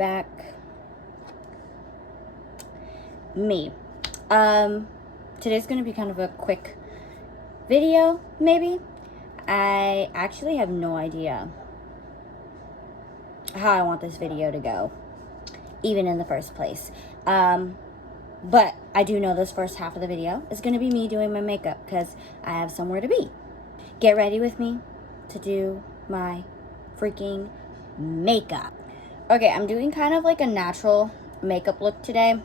back. Me. Today's gonna be kind of a quick video, maybe. I actually have no idea how I want this video to go, even in the first place. But I do know this first half of the video is gonna be me doing my makeup because I have somewhere to be. Get ready with me to do my freaking makeup. Okay, I'm doing kind of like a natural makeup look today,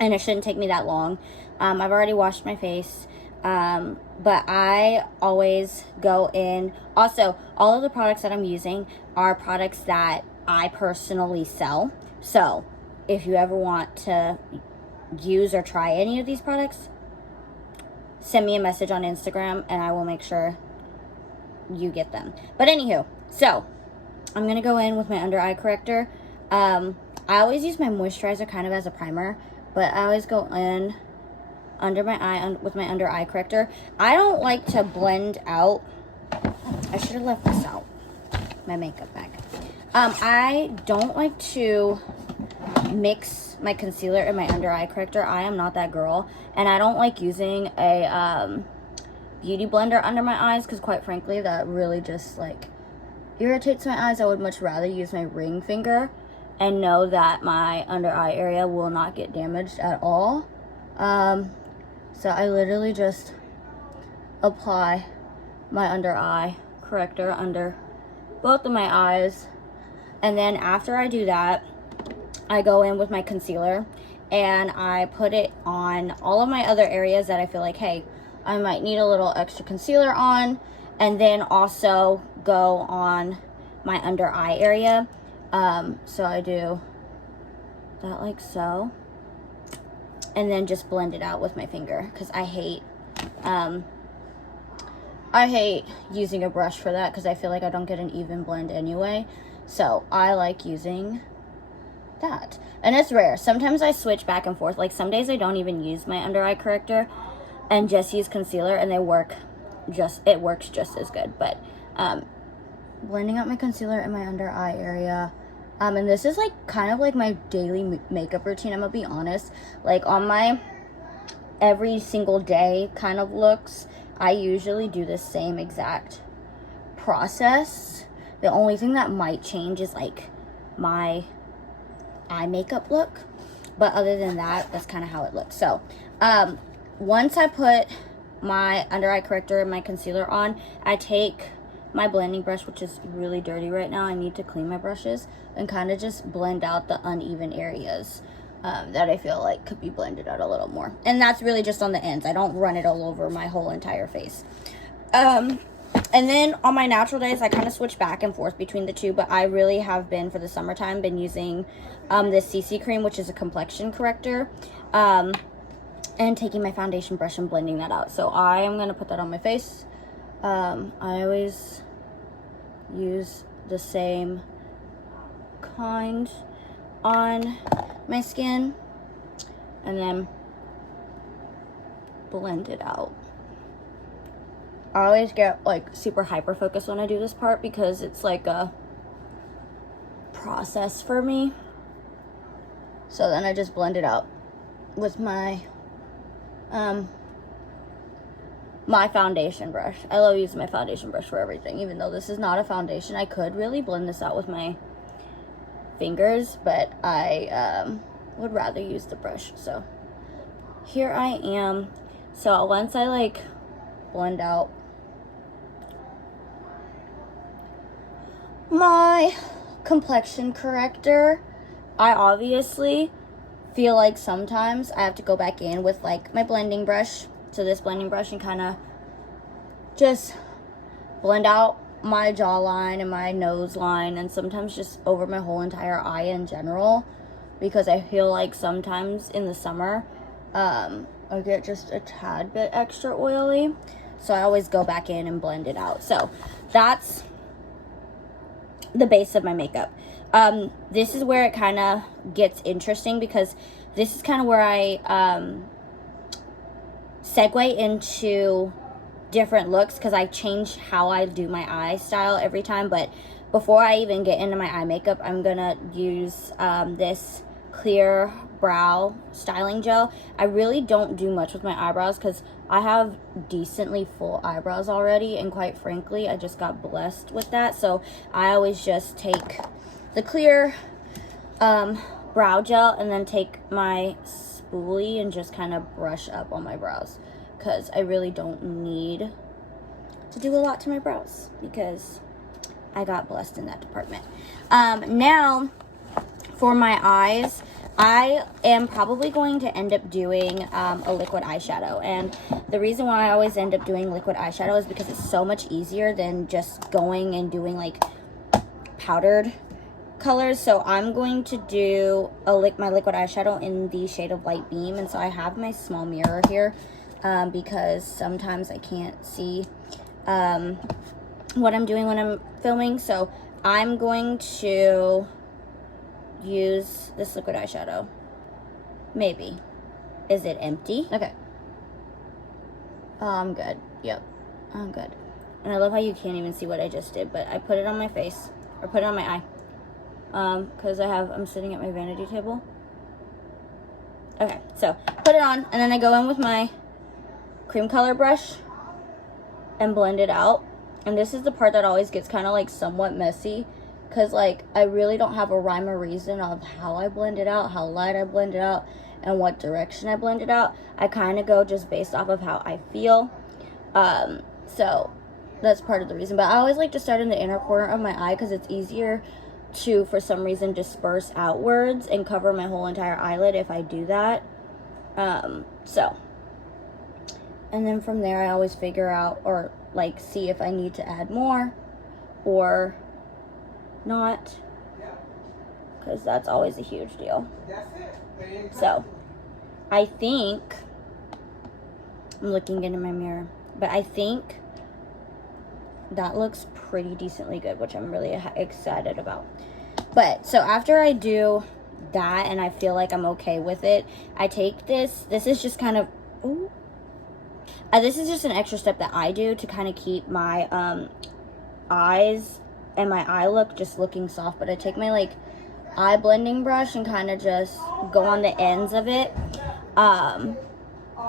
and it shouldn't take me that long. I've already washed my face, but I always go in. Also, all of the products that I'm using are products that I personally sell. So if you ever want to use or try any of these products, send me a message on Instagram and I will make sure you get them. But anywho, so I'm gonna go in with my under eye corrector. I always use my moisturizer kind of as a primer, but I always go in under my eye with my under eye corrector. I don't like to blend out. I should have left this out, my makeup bag. I don't like to mix my concealer and my under eye corrector. I am not that girl, and I don't like using a beauty blender under my eyes because, quite frankly, that really just like irritates my eyes. I would much rather use my ring finger and know that my under eye area will not get damaged at all. So I literally just apply my under eye corrector under both of my eyes, and then after I do that, I go in with my concealer and I put it on all of my other areas that I feel like, hey, I might need a little extra concealer on, and then also go on my under eye area. So I do that like so, and then just blend it out with my finger because I hate using a brush for that because I feel like I don't get an even blend anyway. So I like using that, and it's rare. Sometimes I switch back and forth. Like some days I don't even use my under eye corrector and just use concealer, and it works just as good. But blending out my concealer in my under eye area, and this is like kind of like my daily makeup routine. I'm gonna be honest, like on my every single day kind of looks, I usually do the same exact process. The only thing that might change is like my eye makeup look, but other than that, that's kind of how it looks. So once I put my under eye corrector and my concealer on, I take my blending brush, which is really dirty right now. I need to clean my brushes, and kind of just blend out the uneven areas that I feel like could be blended out a little more. And that's really just on the ends. I don't run it all over my whole entire face. And then on my natural days, I kind of switch back and forth between the two, but I really have been, for the summertime, been using this CC cream, which is a complexion corrector, and taking my foundation brush and blending that out. So I am going to put that on my face. I always use the same kind on my skin and then blend it out. I always get like super hyper focused when I do this part because it's like a process for me. So then I just blend it out with my my foundation brush. I love using my foundation brush for everything. Even though this is not a foundation, I could really blend this out with my fingers, but I would rather use the brush. So here I am. So once I like blend out my complexion corrector, I obviously feel like sometimes I have to go back in with like my blending brush, so this blending brush, and kind of just blend out my jawline and my nose line, and sometimes just over my whole entire eye in general, because I feel like sometimes in the summer I get just a tad bit extra oily, so I always go back in and blend it out. So that's the base of my makeup. This is where it kind of gets interesting, because this is kind of where I segue into different looks, because I change how I do my eye style every time. But before I even get into my eye makeup, I'm gonna use this clear brow styling gel. I really don't do much with my eyebrows because I have decently full eyebrows already, and quite frankly, I just got blessed with that. So I always just take the clear brow gel and then take my spoolie and just kind of brush up on my brows, because I really don't need to do a lot to my brows because I got blessed in that department. Now for my eyes, I am probably going to end up doing a liquid eyeshadow, and the reason why I always end up doing liquid eyeshadow is because it's so much easier than just going and doing like powdered colors. So I'm going to do my liquid eyeshadow in the shade of Light Beam, and so I have my small mirror here because sometimes I can't see what I'm doing when I'm filming. So I'm going to use this liquid eyeshadow. Maybe. Is it empty? Okay. Oh, I'm good. Yep, I'm good. And I love how you can't even see what I just did, but I put it on my face, or put it on my eye. Because I'm sitting at my vanity table. Okay, so put it on, and then I go in with my cream color brush and blend it out. And this is the part that always gets kind of like somewhat messy, because like I really don't have a rhyme or reason of how I blend it out, how light I blend it out, and what direction I blend it out. I kind of go just based off of how I feel. So that's part of the reason. But I always like to start in the inner corner of my eye because it's easier to, for some reason, disperse outwards and cover my whole entire eyelid if I do that. So, and then from there I always figure out, or like see if I need to add more or not, because that's always a huge deal. So I think, I'm looking into my mirror, but I think that looks pretty decently good, which I'm really excited about. But so after I do that and I feel like I'm okay with it, I take this is just kind of this is just an extra step that I do to kind of keep my eyes and my eye look just looking soft. But I take my like eye blending brush and kind of just go on the ends of it,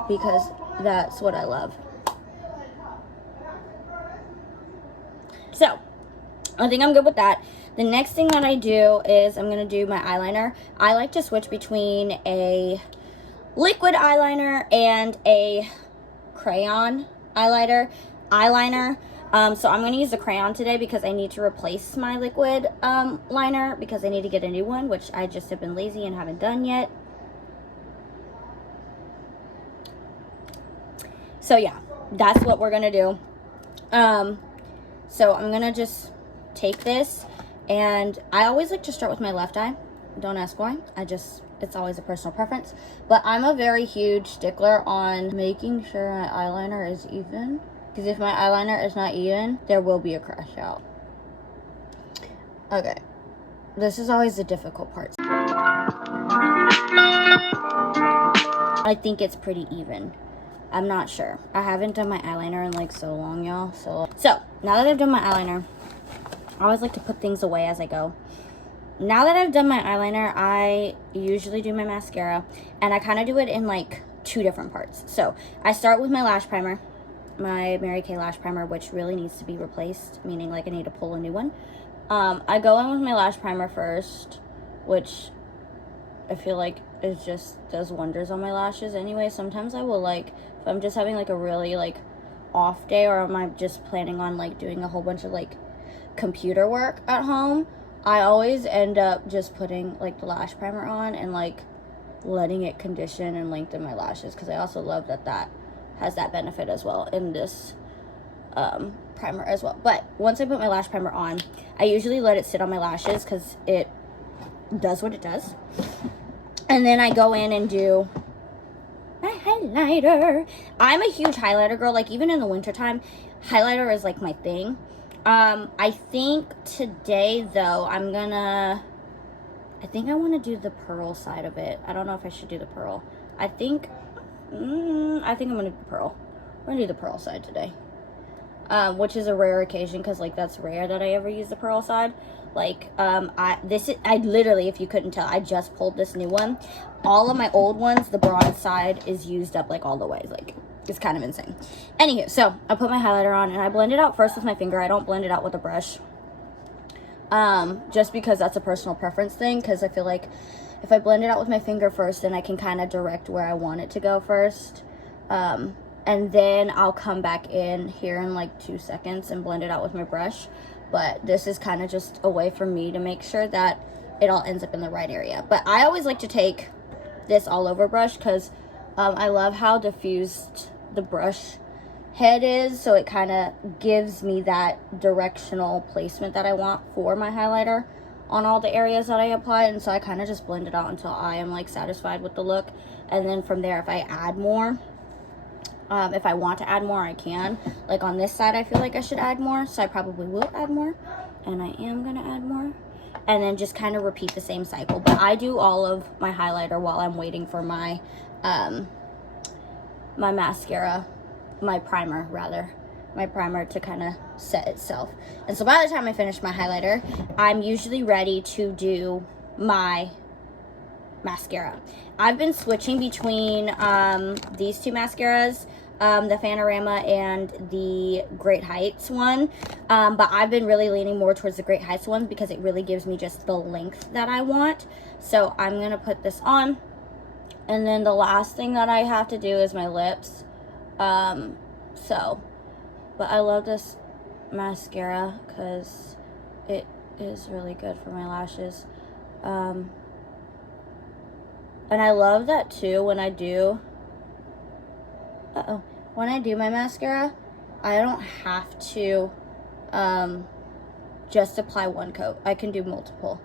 because that's what I love. So I think I'm good with that. The next thing that I do is I'm going to do my eyeliner. I like to switch between a liquid eyeliner and a crayon eyeliner. So I'm going to use the crayon today because I need to replace my liquid liner because I need to get a new one, which I just have been lazy and haven't done yet. So yeah, that's what we're going to do. So I'm going to just take this, and I always like to start with my left eye. Don't ask why. It's always a personal preference. But I'm a very huge stickler on making sure my eyeliner is even. Because if my eyeliner is not even, there will be a crash out. Okay. This is always the difficult part. I think it's pretty even. I'm not sure. I haven't done my eyeliner in like so long, y'all. So now that I've done my eyeliner, I always like to put things away as I go. Now that I've done my eyeliner, I usually do my mascara, and I kind of do it in like 2 different parts. So I start with my lash primer, my Mary Kay lash primer, which really needs to be replaced, meaning like I need to pull a new one. I go in with my lash primer first, which I feel like it just does wonders on my lashes anyway. Sometimes I will like, if I'm just having like a really like off day, or am I just planning on like doing a whole bunch of like computer work at home, I always end up just putting like the lash primer on and like letting it condition and lengthen my lashes, because I also love that has that benefit as well in this primer as well. But once I put my lash primer on, I usually let it sit on my lashes because it does what it does. And then I go in and do my highlighter. I'm a huge highlighter girl. Like even in the wintertime, highlighter is like my thing. I think today though, I think I want to do the pearl side of it. I don't know if I should do the pearl. I think I'm going to do the pearl. We're going to do the pearl side today. which is a rare occasion because, like, that's rare that I ever use the pearl side. Like, I literally, if you couldn't tell, I just pulled this new one. All of my old ones, the bronze side is used up, like, all the way. Like, it's kind of insane. Anywho, so I put my highlighter on and I blend it out first with my finger. I don't blend it out with a brush. Just because that's a personal preference thing, because I feel like if I blend it out with my finger first, then I can kind of direct where I want it to go first. And then I'll come back in here in like 2 seconds and blend it out with my brush. But this is kind of just a way for me to make sure that it all ends up in the right area. But I always like to take this all over brush because I love how diffused the brush head is, so it kind of gives me that directional placement that I want for my highlighter on all the areas that I apply. And so I kind of just blend it out until I am like satisfied with the look, and then from there, if I add more, if I want to add more, I can. Like on this side, I feel like I should add more, so I probably will add more, and I am gonna add more, and then just kind of repeat the same cycle. But I do all of my highlighter while I'm waiting for my my mascara, my primer to kind of set itself. And so by the time I finish my highlighter, I'm usually ready to do my mascara. I've been switching between these two mascaras, the Fanorama and the Great Heights one, but I've been really leaning more towards the Great Heights one because it really gives me just the length that I want. So I'm gonna put this on, and then the last thing that I have to do is my lips. But I love this mascara because it is really good for my lashes. And I love that too when I do, when I do my mascara, I don't have to just apply one coat. I can do multiple.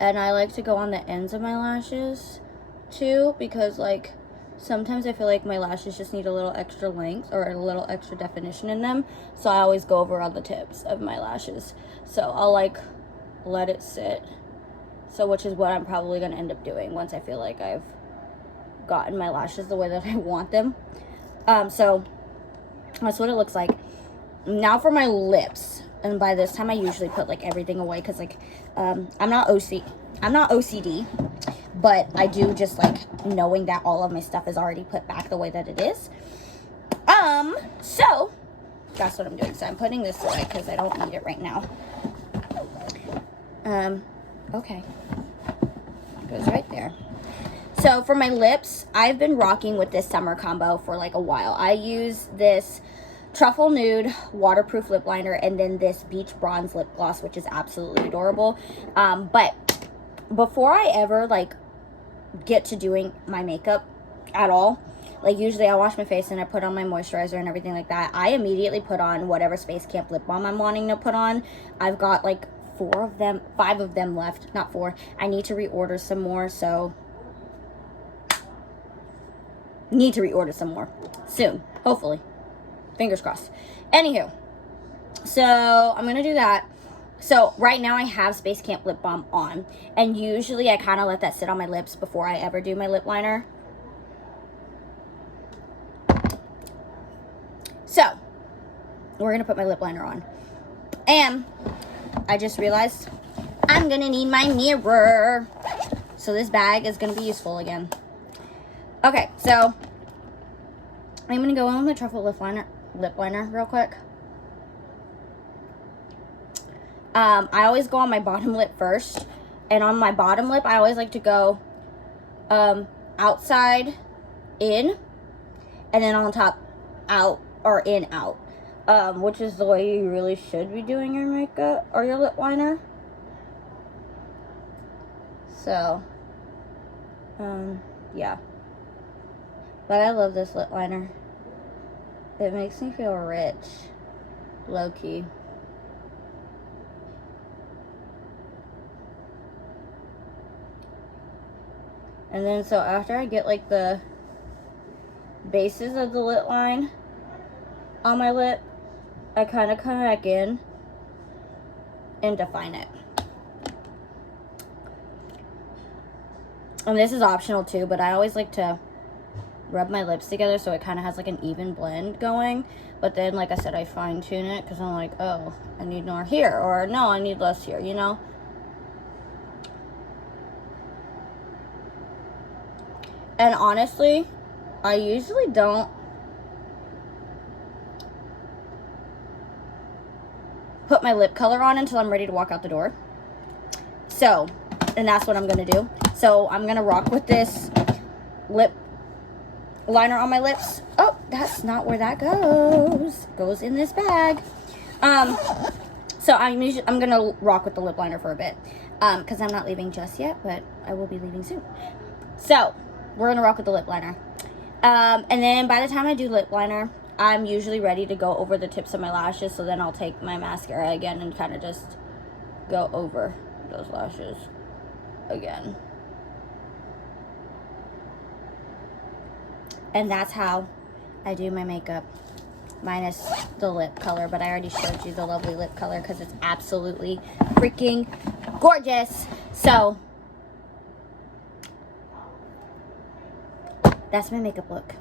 And I like to go on the ends of my lashes too, because like sometimes I feel like my lashes just need a little extra length or a little extra definition in them. So I always go over on the tips of my lashes. So I'll like let it sit. So which is what I'm probably going to end up doing once I feel like I've gotten my lashes the way that I want them. So that's what it looks like. Now for my lips. And by this time I usually put like everything away because like I'm not OCD, but I do just like knowing that all of my stuff is already put back the way that it is. So that's what I'm doing. So I'm putting this away because I don't need it right now. Okay. It goes right there. So for my lips, I've been rocking with this summer combo for like a while. I use this Truffle Nude waterproof lip liner and then this Beach Bronze lip gloss, which is absolutely adorable. But before I ever like get to doing my makeup at all, like usually I wash my face and I put on my moisturizer and everything like that, I immediately put on whatever Space Camp lip balm I'm wanting to put on. I've got like 5 of them left, not 4. I need to reorder some more, so need to reorder some more soon, hopefully, fingers crossed. Anywho, so I'm gonna do that. So right now I have Space Camp lip balm on, and usually I kind of let that sit on my lips before I ever do my lip liner. So we're gonna put my lip liner on, and I just realized I'm gonna need my mirror, so this bag is gonna be useful again. Okay, so I'm gonna go in with the Truffle lip liner real quick. I always go on my bottom lip first, and on my bottom lip I always like to go outside in, and then on top out, or in out, which is the way you really should be doing your makeup or your lip liner. So yeah, but I love this lip liner. It makes me feel rich, low-key. And then so after I get like the bases of the lip line on my lip, I kind of come back in and define it. And this is optional too, but I always like to rub my lips together so it kind of has like an even blend going. But then, like I said, I fine tune it because I'm like, oh, I need more here, or no, I need less here, you know? And honestly, I usually don't put my lip color on until I'm ready to walk out the door. So, and that's what I'm going to do. So, I'm going to rock with this lip liner on my lips. Oh, that's not where that goes. It goes in this bag. So I'm going to rock with the lip liner for a bit. Because I'm not leaving just yet, but I will be leaving soon. So, we're going to rock with the lip liner. And then by the time I do lip liner, I'm usually ready to go over the tips of my lashes. So then I'll take my mascara again and kind of just go over those lashes again. And that's how I do my makeup, minus the lip color. But I already showed you the lovely lip color because it's absolutely freaking gorgeous. So that's my makeup look.